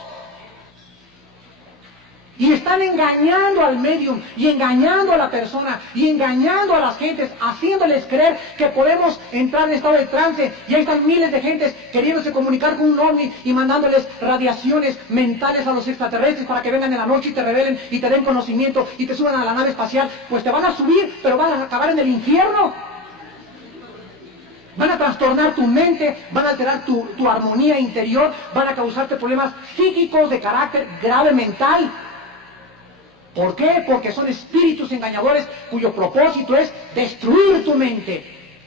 Y están engañando al medium, y engañando a la persona, y engañando a las gentes, haciéndoles creer que podemos entrar en estado de trance. Y ahí están miles de gentes queriéndose comunicar con un ovni y mandándoles radiaciones mentales a los extraterrestres para que vengan en la noche y te revelen y te den conocimiento y te suban a la nave espacial. Pues te van a subir, pero van a acabar en el infierno. Van a trastornar tu mente, van a alterar tu armonía interior, van a causarte problemas psíquicos de carácter grave mental. ¿Por qué? Porque son espíritus engañadores cuyo propósito es destruir tu mente,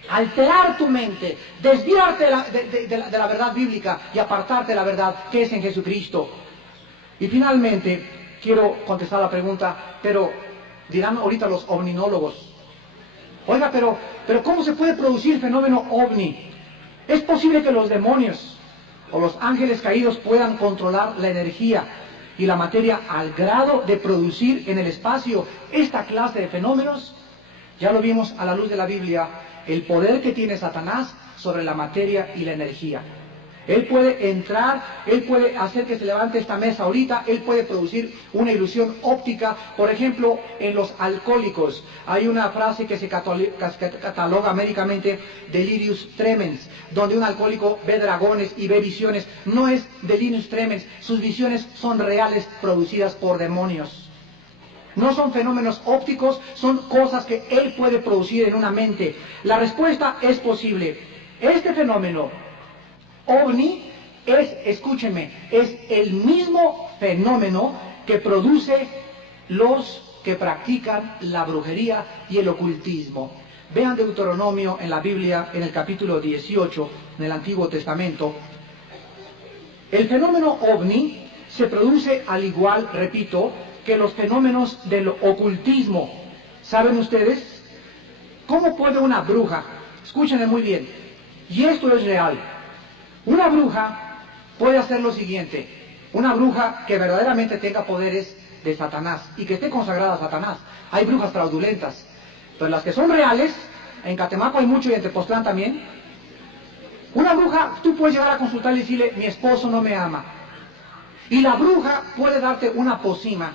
alterar tu mente, desviarte de la verdad bíblica y apartarte de la verdad que es en Jesucristo. Y finalmente, quiero contestar la pregunta, pero dirán ahorita los ovninólogos, oiga, pero ¿cómo se puede producir el fenómeno ovni? ¿Es posible que los demonios o los ángeles caídos puedan controlar la energía y la materia al grado de producir en el espacio esta clase de fenómenos? Ya lo vimos a la luz de la Biblia, el poder que tiene Satanás sobre la materia y la energía. Él puede entrar, él puede hacer que se levante esta mesa ahorita, él puede producir una ilusión óptica. Por ejemplo, en los alcohólicos hay una frase que se cataloga médicamente delirius tremens, donde un alcohólico ve dragones y ve visiones. No es delirius tremens, sus visiones son reales, producidas por demonios. No son fenómenos ópticos, son cosas que él puede producir en una mente. La respuesta es posible. Este fenómeno ovni escúchenme, es el mismo fenómeno que produce los que practican la brujería y el ocultismo. Vean Deuteronomio en la Biblia, en el capítulo 18, en el Antiguo Testamento. El fenómeno ovni se produce al igual, repito, que los fenómenos del ocultismo. ¿Saben ustedes? ¿Cómo puede una bruja? Escúchenme muy bien, y esto es real. Una bruja puede hacer lo siguiente, una bruja que verdaderamente tenga poderes de Satanás y que esté consagrada a Satanás. Hay brujas fraudulentas, pero las que son reales, en Catemaco hay mucho y en Tepoztlán también. Una bruja, tú puedes llegar a consultar y decirle, mi esposo no me ama. Y la bruja puede darte una pócima,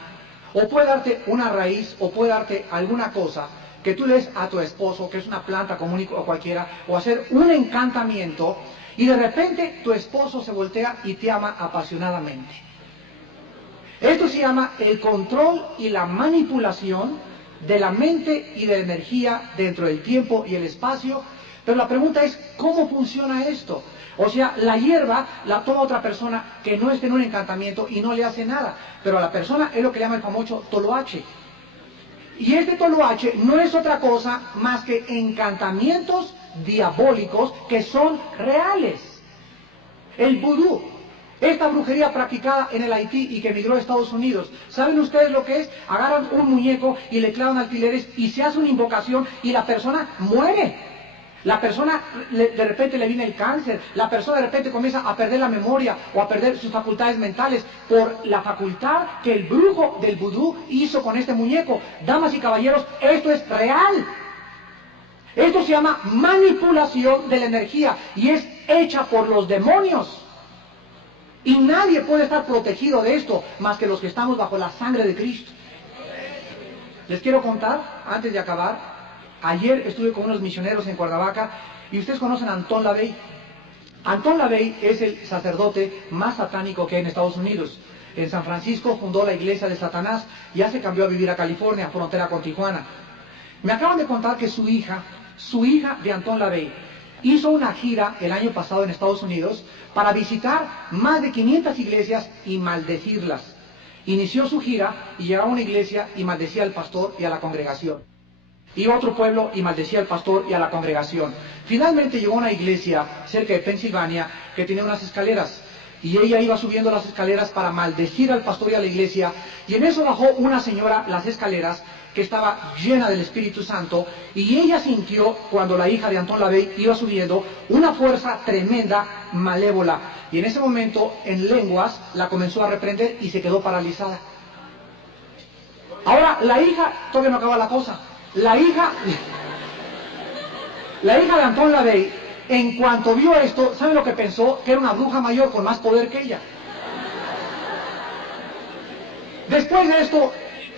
o puede darte una raíz, o puede darte alguna cosa que tú le des a tu esposo, que es una planta común o cualquiera, o hacer un encantamiento. Y de repente tu esposo se voltea y te ama apasionadamente. Esto se llama el control y la manipulación de la mente y de la energía dentro del tiempo y el espacio. Pero la pregunta es, ¿cómo funciona esto? O sea, la hierba la toma otra persona que no esté en un encantamiento y no le hace nada. Pero a la persona es lo que le llama el famoso toloache. Y este toloache no es otra cosa más que encantamientos diabólicos que son reales. El vudú, esta brujería practicada en el Haití y que emigró a Estados Unidos. ¿Saben ustedes lo que es? Agarran un muñeco y le clavan alfileres y se hace una invocación y la persona muere. La persona de repente le viene el cáncer, la persona de repente comienza a perder la memoria o a perder sus facultades mentales por la facultad que el brujo del vudú hizo con este muñeco. Damas y caballeros, esto es real. Esto se llama manipulación de la energía y es hecha por los demonios. Y nadie puede estar protegido de esto más que los que estamos bajo la sangre de Cristo. Les quiero contar, antes de acabar, ayer estuve con unos misioneros en Cuernavaca y ustedes conocen a Anton LaVey. Anton LaVey es el sacerdote más satánico que hay en Estados Unidos. En San Francisco fundó la iglesia de Satanás y ya se cambió a vivir a California, frontera con Tijuana. Me acaban de contar que su hija de Anton LaVey, hizo una gira el año pasado en Estados Unidos para visitar más de 500 iglesias y maldecirlas. Inició su gira y llegaba a una iglesia y maldecía al pastor y a la congregación. Iba a otro pueblo y maldecía al pastor y a la congregación. Finalmente llegó a una iglesia cerca de Pensilvania que tenía unas escaleras. Y ella iba subiendo las escaleras para maldecir al pastor y a la iglesia. Y en eso bajó una señora las escaleras que estaba llena del Espíritu Santo. Y ella sintió, cuando la hija de Anton LaVey iba subiendo, una fuerza tremenda, malévola. Y en ese momento, en lenguas, la comenzó a reprender y se quedó paralizada. Ahora, la hija, todavía no acaba la cosa. La hija de Anton LaVey, en cuanto vio esto, ¿sabe lo que pensó? Que era una bruja mayor con más poder que ella. Después de esto,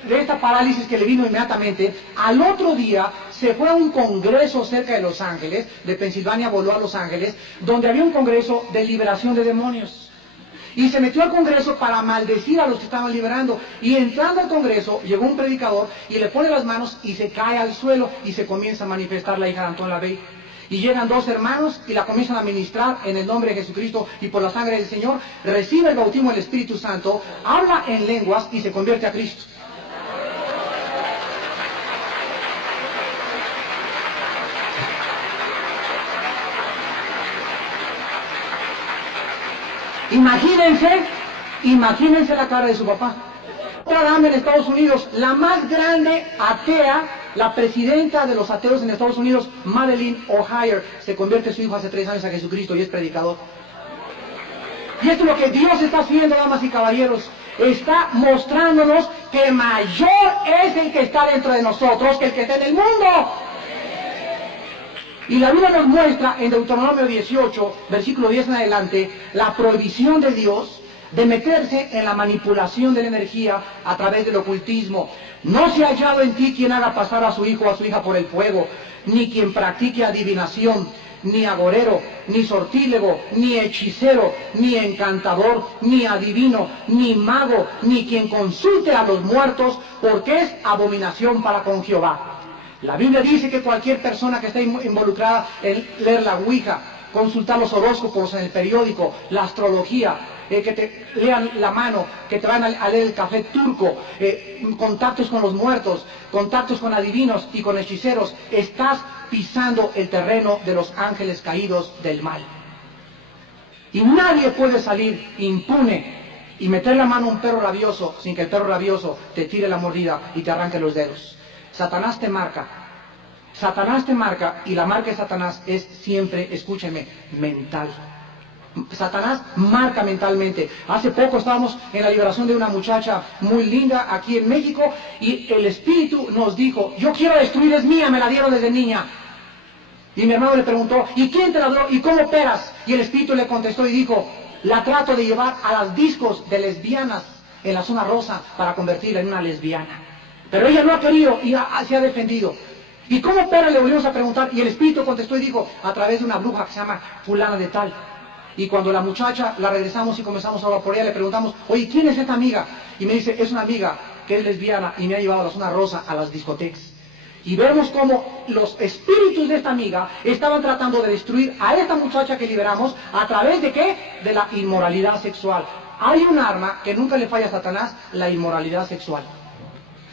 de esta parálisis que le vino inmediatamente, al otro día se fue a un congreso cerca de Los Ángeles, de Pensilvania voló a Los Ángeles, donde había un congreso de liberación de demonios. Y se metió al congreso para maldecir a los que estaban liberando. Y entrando al congreso, llegó un predicador y le pone las manos y se cae al suelo y se comienza a manifestar la hija de Anton LaVey. Y llegan dos hermanos y la comienzan a ministrar en el nombre de Jesucristo y por la sangre del Señor. Recibe el bautismo del Espíritu Santo, habla en lenguas y se convierte a Cristo. Imagínense la cara de su papá. Otra dama en Estados Unidos, la más grande atea, la presidenta de los ateos en Estados Unidos, Madeleine O'Hayer, se convierte su hijo hace 3 años a Jesucristo y es predicador. Y esto es lo que Dios está haciendo, damas y caballeros. Está mostrándonos que mayor es el que está dentro de nosotros que el que está en el mundo. Y la Biblia nos muestra en Deuteronomio 18, versículo 10 en adelante, la prohibición de Dios de meterse en la manipulación de la energía a través del ocultismo. No se ha hallado en ti quien haga pasar a su hijo o a su hija por el fuego, ni quien practique adivinación, ni agorero, ni sortílego, ni hechicero, ni encantador, ni adivino, ni mago, ni quien consulte a los muertos, porque es abominación para con Jehová. La Biblia dice que cualquier persona que esté involucrada en leer la Ouija, consultar los horóscopos en el periódico, la astrología, que te lean la mano, que te van a leer el café turco, contactos con los muertos, contactos con adivinos y con hechiceros, estás pisando el terreno de los ángeles caídos del mal. Y nadie puede salir impune y meter la mano a un perro rabioso sin que el perro rabioso te tire la mordida y te arranque los dedos. Satanás te marca y la marca de Satanás es siempre, escúchenme, mental. Satanás marca mentalmente. Hace poco estábamos en la liberación de una muchacha muy linda aquí en México y el Espíritu nos dijo, yo quiero destruir, es mía, me la dieron desde niña. Y mi hermano le preguntó, ¿y quién te la dio? ¿Y cómo operas? Y el Espíritu le contestó y dijo, la trato de llevar a las discos de lesbianas en la zona rosa para convertirla en una lesbiana. Pero ella no ha querido y se ha defendido. ¿Y cómo opera? Le volvimos a preguntar y el Espíritu contestó y dijo, a través de una bruja que se llama fulana de tal. Y cuando la muchacha la regresamos y comenzamos a orar por ella, le preguntamos, oye, ¿quién es esta amiga? Y me dice, es una amiga que es lesbiana y me ha llevado a la zona rosa a las discotecas. Y vemos cómo los espíritus de esta amiga estaban tratando de destruir a esta muchacha que liberamos a través de ¿qué? De la inmoralidad sexual. Hay un arma que nunca le falla a Satanás, la inmoralidad sexual.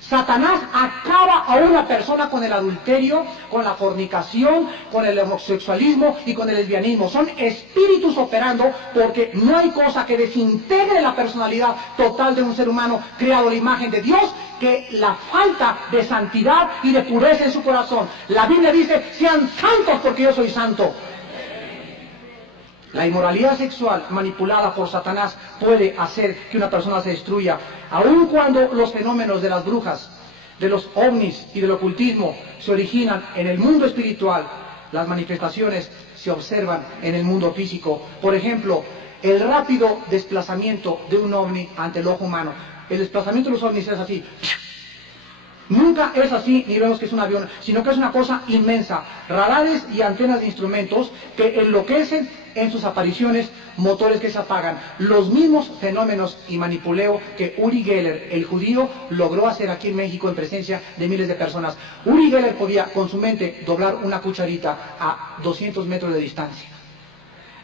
Satanás acaba a una persona con el adulterio, con la fornicación, con el homosexualismo y con el lesbianismo. Son espíritus operando porque no hay cosa que desintegre la personalidad total de un ser humano creado a la imagen de Dios que la falta de santidad y de pureza en su corazón. La Biblia dice, sean santos porque yo soy santo. La inmoralidad sexual manipulada por Satanás puede hacer que una persona se destruya, aun cuando los fenómenos de las brujas, de los ovnis y del ocultismo se originan en el mundo espiritual. Las manifestaciones se observan en el mundo físico. Por ejemplo, el rápido desplazamiento de un ovni ante el ojo humano. El desplazamiento de los ovnis es así. Nunca es así, ni vemos que es un avión, sino que es una cosa inmensa. Radares y antenas de instrumentos que enloquecen en sus apariciones, motores que se apagan. Los mismos fenómenos y manipuleo que Uri Geller, el judío, logró hacer aquí en México en presencia de miles de personas. Uri Geller podía con su mente doblar una cucharita a 200 metros de distancia.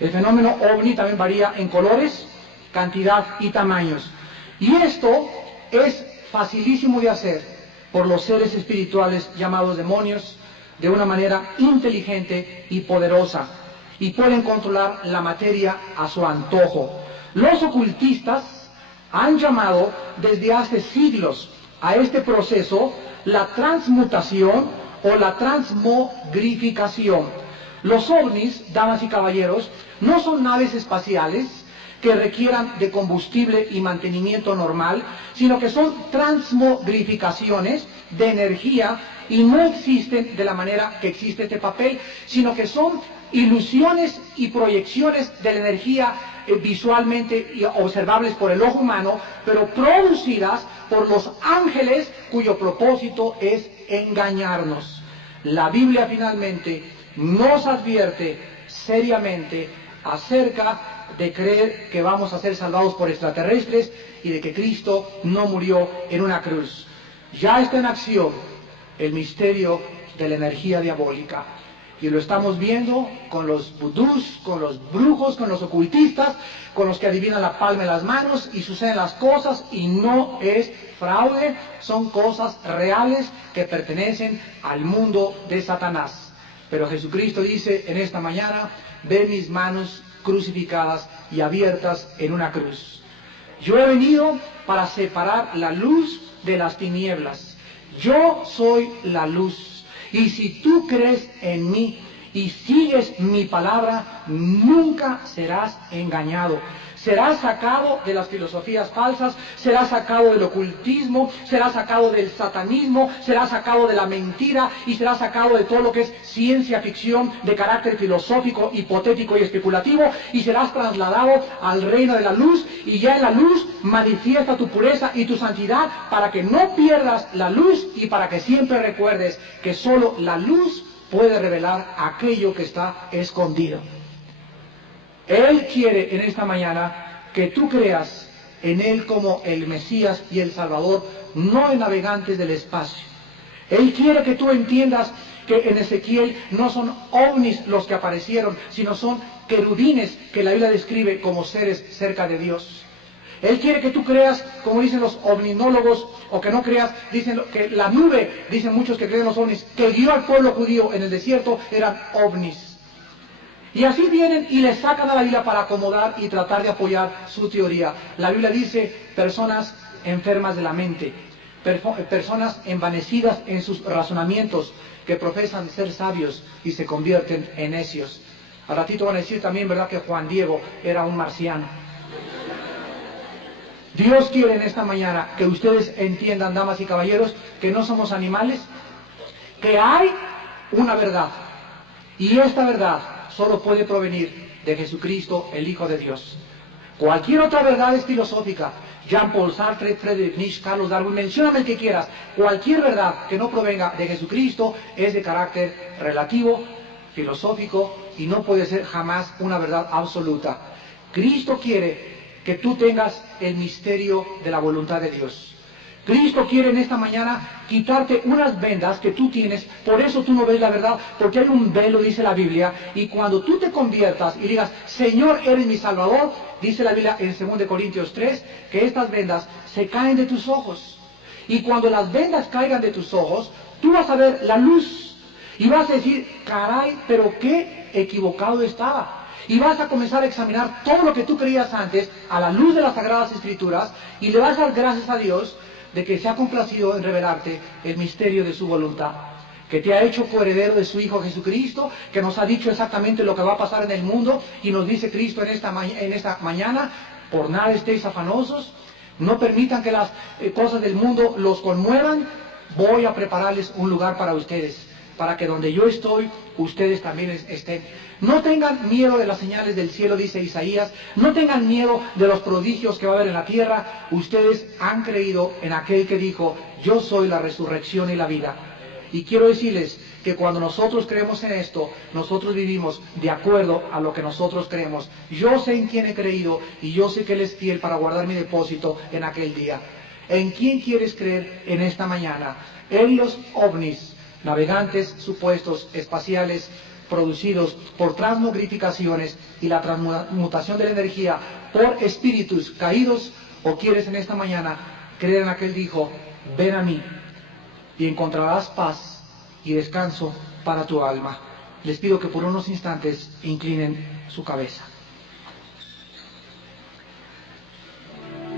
El fenómeno ovni también varía en colores, cantidad y tamaños. Y esto es facilísimo de hacer por los seres espirituales llamados demonios de una manera inteligente y poderosa, y pueden controlar la materia a su antojo. Los ocultistas han llamado desde hace siglos a este proceso la transmutación o la transmogrificación. Los ovnis, damas y caballeros, no son naves espaciales que requieran de combustible y mantenimiento normal, sino que son transmogrificaciones de energía y no existen de la manera que existe este papel, sino que son ilusiones y proyecciones de la energía visualmente observables por el ojo humano, pero producidas por los ángeles cuyo propósito es engañarnos. La Biblia finalmente nos advierte seriamente acerca de creer que vamos a ser salvados por extraterrestres y de que Cristo no murió en una cruz. Ya está en acción el misterio de la energía diabólica. Y lo estamos viendo con los vudús, con los brujos, con los ocultistas, con los que adivinan la palma de las manos y suceden las cosas y no es fraude, son cosas reales que pertenecen al mundo de Satanás. Pero Jesucristo dice en esta mañana, ve mis manos crucificadas y abiertas en una cruz. Yo he venido para separar la luz de las tinieblas. Yo soy la luz. Y si tú crees en mí y sigues mi palabra, nunca serás engañado. Serás sacado de las filosofías falsas, serás sacado del ocultismo, serás sacado del satanismo, serás sacado de la mentira y serás sacado de todo lo que es ciencia ficción de carácter filosófico, hipotético y especulativo, y serás trasladado al reino de la luz, y ya en la luz manifiesta tu pureza y tu santidad para que no pierdas la luz y para que siempre recuerdes que solo la luz puede revelar aquello que está escondido. Él quiere en esta mañana que tú creas en Él como el Mesías y el Salvador, no en navegantes del espacio. Él quiere que tú entiendas que en Ezequiel no son ovnis los que aparecieron, sino son querubines que la Biblia describe como seres cerca de Dios. Él quiere que tú creas, como dicen los ovninólogos, o que no creas, dicen que la nube, dicen muchos que creen los ovnis, que guió al pueblo judío en el desierto, eran ovnis. Y así vienen y le sacan a la Biblia para acomodar y tratar de apoyar su teoría. La Biblia dice personas enfermas de la mente, personas envanecidas en sus razonamientos, que profesan ser sabios y se convierten en necios. Al ratito van a decir también, ¿verdad?, que Juan Diego era un marciano. Dios quiere en esta mañana que ustedes entiendan, damas y caballeros, que no somos animales, que hay una verdad. Y esta verdad solo puede provenir de Jesucristo, el Hijo de Dios. Cualquier otra verdad es filosófica. Jean-Paul Sartre, Friedrich Nietzsche, Carlos Darwin, mencióname el que quieras. Cualquier verdad que no provenga de Jesucristo es de carácter relativo, filosófico, y no puede ser jamás una verdad absoluta. Cristo quiere que tú tengas el misterio de la voluntad de Dios. Cristo quiere en esta mañana quitarte unas vendas que tú tienes, por eso tú no ves la verdad, porque hay un velo, dice la Biblia, y cuando tú te conviertas y digas, Señor, eres mi Salvador, dice la Biblia en 2 Corintios 3, que estas vendas se caen de tus ojos. Y cuando las vendas caigan de tus ojos, tú vas a ver la luz, y vas a decir, caray, pero qué equivocado estaba. Y vas a comenzar a examinar todo lo que tú creías antes a la luz de las Sagradas Escrituras, y le vas a dar gracias a Dios de que se ha complacido en revelarte el misterio de su voluntad, que te ha hecho coheredero de su Hijo Jesucristo, que nos ha dicho exactamente lo que va a pasar en el mundo, y nos dice Cristo en esta mañana, por nada estéis afanosos, no permitan que las cosas del mundo los conmuevan, voy a prepararles un lugar para ustedes, para que donde yo estoy, ustedes también estén. No tengan miedo de las señales del cielo, dice Isaías, no tengan miedo de los prodigios que va a haber en la tierra. Ustedes han creído en aquel que dijo, yo soy la resurrección y la vida. Y quiero decirles que cuando nosotros creemos en esto, nosotros vivimos de acuerdo a lo que nosotros creemos. Yo sé en quién he creído y yo sé que Él es fiel para guardar mi depósito en aquel día. ¿En quién quieres creer en esta mañana? En los ovnis, navegantes supuestos espaciales producidos por transmogrificaciones y la transmutación de la energía por espíritus caídos, o quieres en esta mañana creer en aquel dijo, ven a mí y encontrarás paz y descanso para tu alma. Les pido que por unos instantes inclinen su cabeza,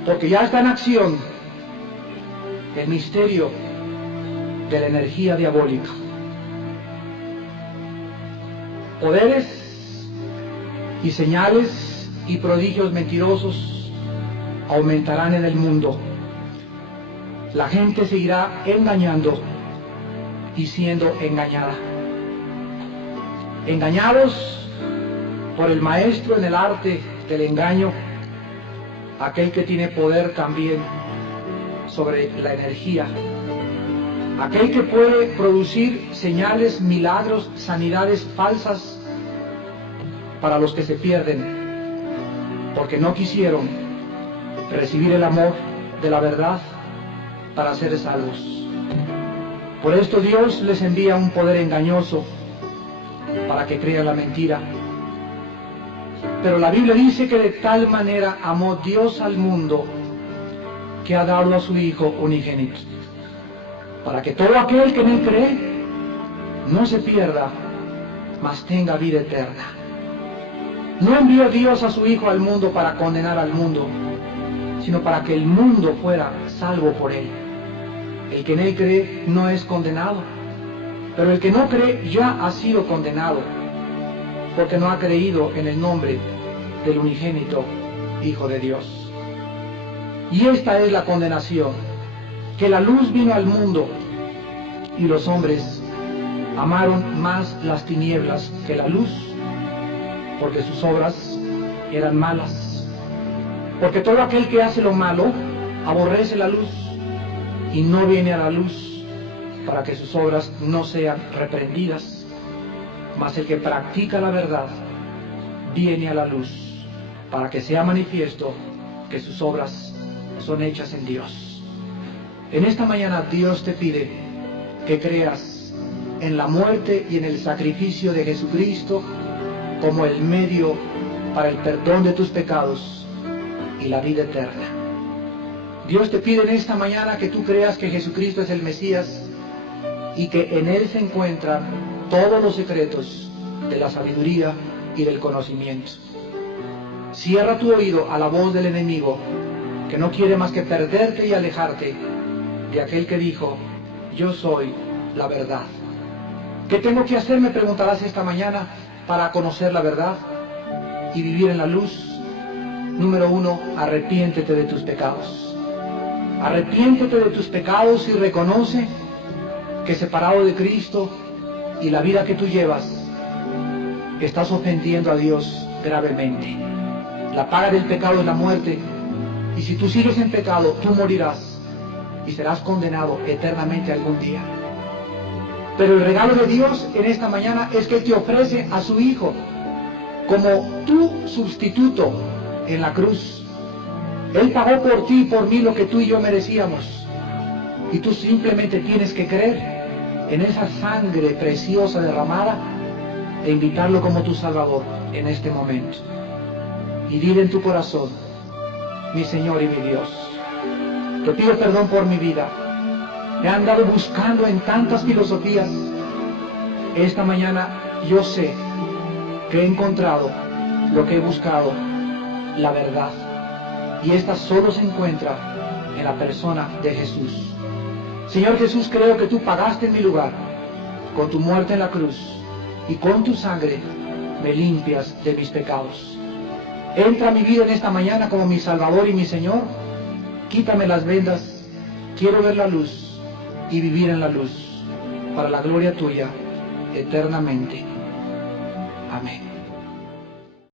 porque ya está en acción el misterio de la energía diabólica. Poderes y señales y prodigios mentirosos aumentarán en el mundo. La gente seguirá engañando y siendo engañada. Engañados por el maestro en el arte del engaño, aquel que tiene poder también sobre la energía, aquel que puede producir señales, milagros, sanidades falsas para los que se pierden, porque no quisieron recibir el amor de la verdad para ser salvos. Por esto Dios les envía un poder engañoso para que crean la mentira. Pero la Biblia dice que de tal manera amó Dios al mundo que ha dado a su Hijo unigénito, para que todo aquel que en Él cree no se pierda, mas tenga vida eterna. No envió Dios a su Hijo al mundo para condenar al mundo, sino para que el mundo fuera salvo por Él. El que en Él cree no es condenado, pero el que no cree ya ha sido condenado, porque no ha creído en el nombre del unigénito Hijo de Dios. Y esta es la condenación, que la luz vino al mundo y los hombres amaron más las tinieblas que la luz, porque sus obras eran malas. Porque todo aquel que hace lo malo aborrece la luz y no viene a la luz para que sus obras no sean reprendidas. Mas el que practica la verdad viene a la luz para que sea manifiesto que sus obras son hechas en Dios. En esta mañana Dios te pide que creas en la muerte y en el sacrificio de Jesucristo como el medio para el perdón de tus pecados y la vida eterna. Dios te pide en esta mañana que tú creas que Jesucristo es el Mesías y que en Él se encuentran todos los secretos de la sabiduría y del conocimiento. Cierra tu oído a la voz del enemigo, que no quiere más que perderte y alejarte de aquel que dijo, yo soy la verdad. ¿Qué tengo que hacer? Me preguntarás esta mañana para conocer la verdad y vivir en la luz. Número 1, arrepiéntete de tus pecados. Arrepiéntete de tus pecados y reconoce que separado de Cristo y la vida que tú llevas, estás ofendiendo a Dios gravemente. La paga del pecado es la muerte, y si tú sigues en pecado, tú morirás y serás condenado eternamente algún día. Pero el regalo de Dios en esta mañana es que Él te ofrece a su Hijo como tu sustituto en la cruz. Él pagó por ti y por mí lo que tú y yo merecíamos. Y tú simplemente tienes que creer en esa sangre preciosa derramada e invitarlo como tu Salvador en este momento. Y dile en tu corazón: mi Señor y mi Dios, te pido perdón por mi vida. Me han andado buscando en tantas filosofías. Esta mañana yo sé que he encontrado lo que he buscado, la verdad. Y esta solo se encuentra en la persona de Jesús. Señor Jesús, creo que tú pagaste en mi lugar con tu muerte en la cruz, y con tu sangre me limpias de mis pecados. Entra a mi vida en esta mañana como mi Salvador y mi Señor. Quítame las vendas. Quiero ver la luz y vivir en la luz, para la gloria tuya eternamente. Amén.